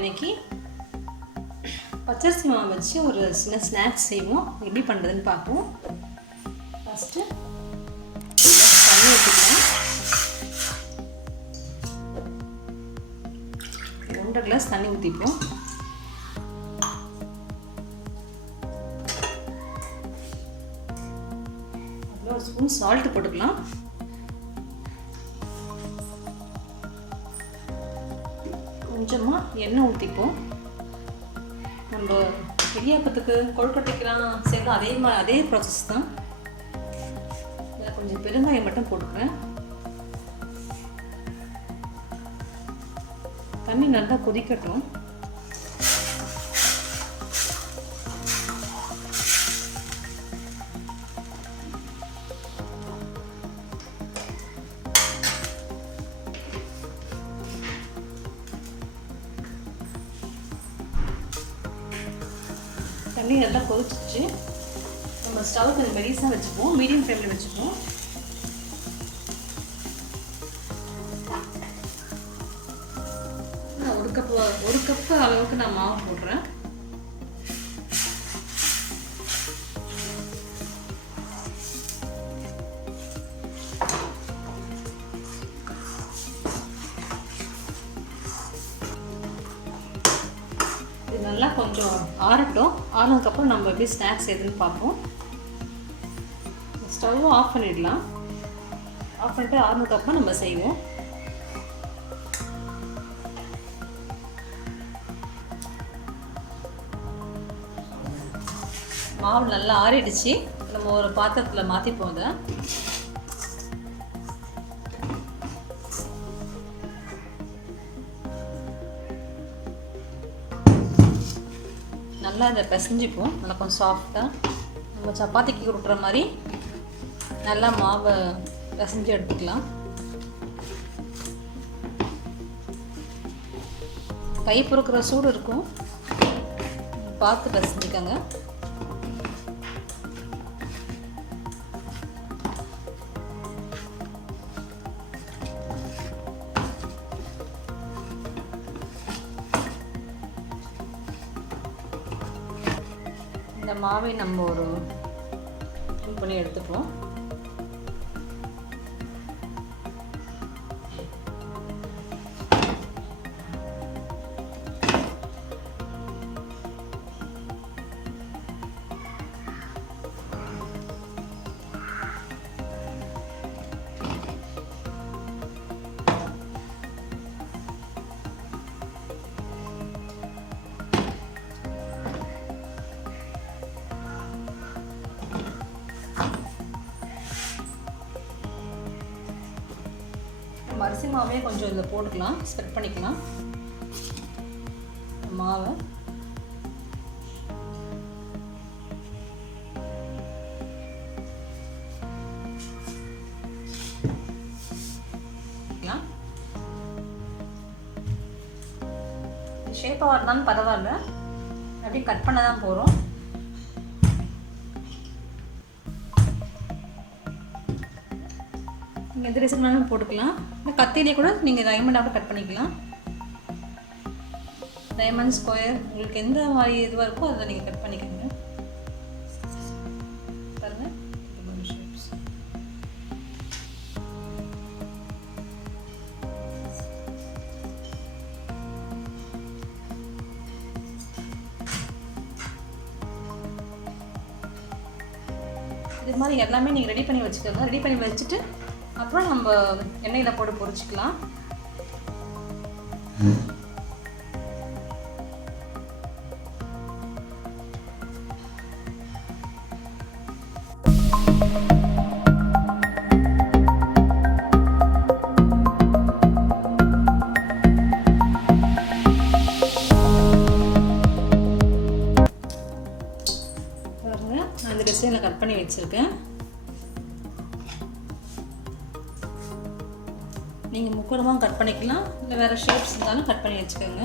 இன்னைக்கு பச்சரிசி மாவு வச்சு ஒரு சின்ன ஸ்நாக்ஸ் செய்வோம். எப்படி பண்ணுறதுன்னு பார்ப்போம். ஃபஸ்ட்டு தண்ணி ஊற்றிக்கலாம். 1.5 கிளாஸ் தண்ணி ஊற்றிப்போம். அதில் ஒரு ஸ்பூன் சால்ட்டு போட்டுக்கலாம். கொஞ்சமாக எண்ணெய் ஊற்றிப்போம். நம்ம இடியாப்பத்துக்கு கொழுக்கட்டைக்கெலாம் சேர்க்க அதே ப்ராசஸ் தான். இதில் கொஞ்சம் பெருங்காயம் மட்டும் போட்டுக்கிறேன். தண்ணி நல்லா கொதிக்கட்டும். தண்ணி நல்லா கொதிச்சிச்சு. நம்ம ஸ்டவ் கொஞ்சம் மெலிசாக வச்சுப்போம். மீடியம் ஃப்ளேமில் வச்சுப்போம். ஒரு கப்பு அளவுக்கு நான் மாவு போடுறேன். இது நல்லா கொஞ்சம் ஆறட்டும். ஆறுனதுக்கப்புறம் நம்ம எப்படி ஸ்நாக்ஸ் எதுன்னு பார்ப்போம். ஸ்டவ்வும் ஆஃப் பண்ணிடலாம். ஆஃப் பண்ணிட்டு ஆறுனதுக்கப்புறம் நம்ம செய்வோம். மாவு நல்லா ஆறிடுச்சு. நம்ம ஒரு பாத்திரத்தில் மாற்றிப்போம். அதை நல்லா இதை பிசைஞ்சிப்போம். நல்லா கொஞ்சம் சாஃப்டாக நம்ம சப்பாத்திக்கு கொடுக்குற மாதிரி நல்லா மாவை பிசைஞ்சு எடுத்துக்கலாம். கை பொறுக்கிற சூடு இருக்கும், பார்த்து பிசைஞ்சிக்கோங்க. இந்த மாவை நம்ம ஒரு பண்ணி எடுத்துப்போம். அரிசி மாவே கொஞ்சம் இதில் போட்டுக்கலாம். ஸ்ப்ரெட் பண்ணிக்கலாம் மாவை. ஷேப்பாக வரதான்னு பரவாயில்ல, அப்படியே கட் பண்ண தான் போகிறோம். நீங்கள் எந்த ரெசிபினாலும் போட்டுக்கலாம். இல்லை கத்தியிலே கூட நீங்கள் டைமண்டாக கட் பண்ணிக்கலாம். டைமண்ட், ஸ்கொயர், உங்களுக்கு எந்த மாதிரி இதுவாக இருக்கோ அதை நீங்கள் கட் பண்ணிக்கோங்க. பாருங்கள், ஷேப்ஸ். இது மாதிரி எல்லாமே நீங்கள் ரெடி பண்ணி வச்சுக்கோங்க. ரெடி பண்ணி வச்சுட்டு அப்புறம் நம்ம எண்ணெயில் போட்டு பொரிச்சிக்கலாம். பாருங்க, நான் இந்த டிசைனில் கட் பண்ணி வச்சுருக்கேன். நீங்கள் முக்கோணமாக கட் பண்ணிக்கலாம், இல்லை வேறு ஷேப்ஸ் இருந்தாலும் கட் பண்ணி வச்சுக்கோங்க.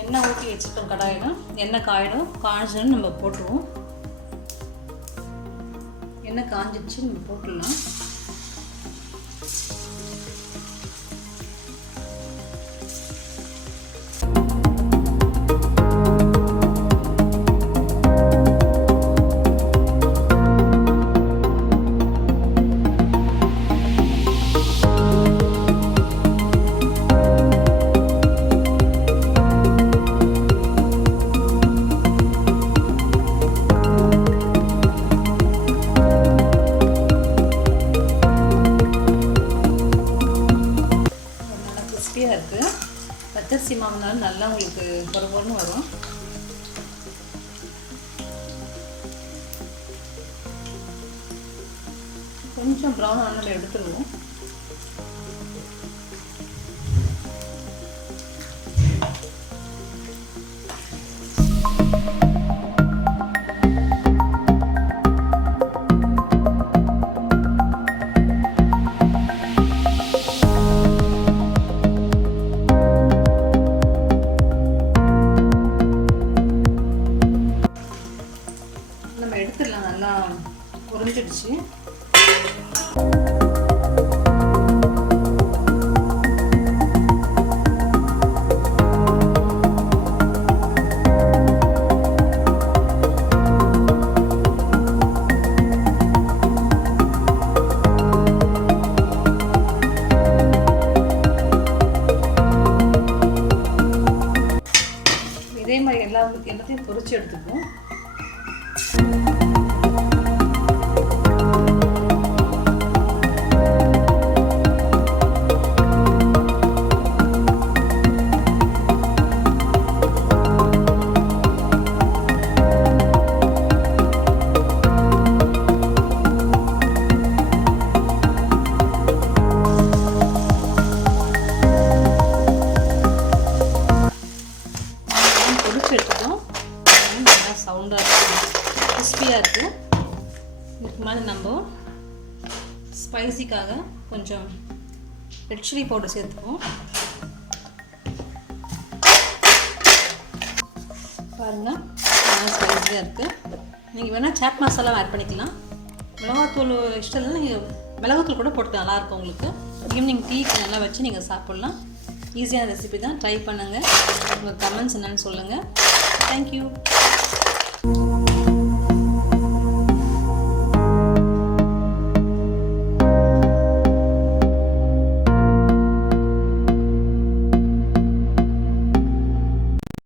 எண்ணெய் ஊற்றி வச்சுருக்கோம் கடாயில். எண்ணெய் காய்ச்சணும் நம்ம போட்டுருவோம். எண்ணெய் காஞ்சிடுச்சு, நம்ம போட்டுடலாம். மாவுனால நல்லா உங்களுக்கு பொறுன்னு வரும். கொஞ்சம் ப்ரௌன் ஆனால் எடுத்துருவோம். நம்ம எடுத்துடலாம். நல்லா பொரிஞ்சிடுச்சு. இதே மாதிரி எல்லாத்தையும் பொரிச்சு எடுத்துப்போம். எடுத்துட்டோம். நல்லா சவுண்டாக இருக்குது, கிறிஸ்பியாக இருக்குது. இதுக்கு மேலே நம்ம ஸ்பைசிக்காக கொஞ்சம் ரெட் சில்லி பவுடர் சேர்த்துப்போம். பாருங்கள், நல்லா ஸ்பைசியாக இருக்குது. நீங்கள் வேணால் சாட் மசாலா ஆட் பண்ணிக்கலாம். மிளகாத்தூள் இஷ்டம் இல்லைன்னா நீங்கள் மிளகாத்தூள் கூட போட்டு நல்லாயிருக்கும். உங்களுக்கு ஈவினிங் டீக்கு நல்லா வச்சு நீங்கள் சாப்பிட்லாம். ஈஸியான ரெசிபி தான், ட்ரை பண்ணுங்கள். உங்கள் கமெண்ட்ஸ் என்னென்னு சொல்லுங்கள். தேங்க்யூ.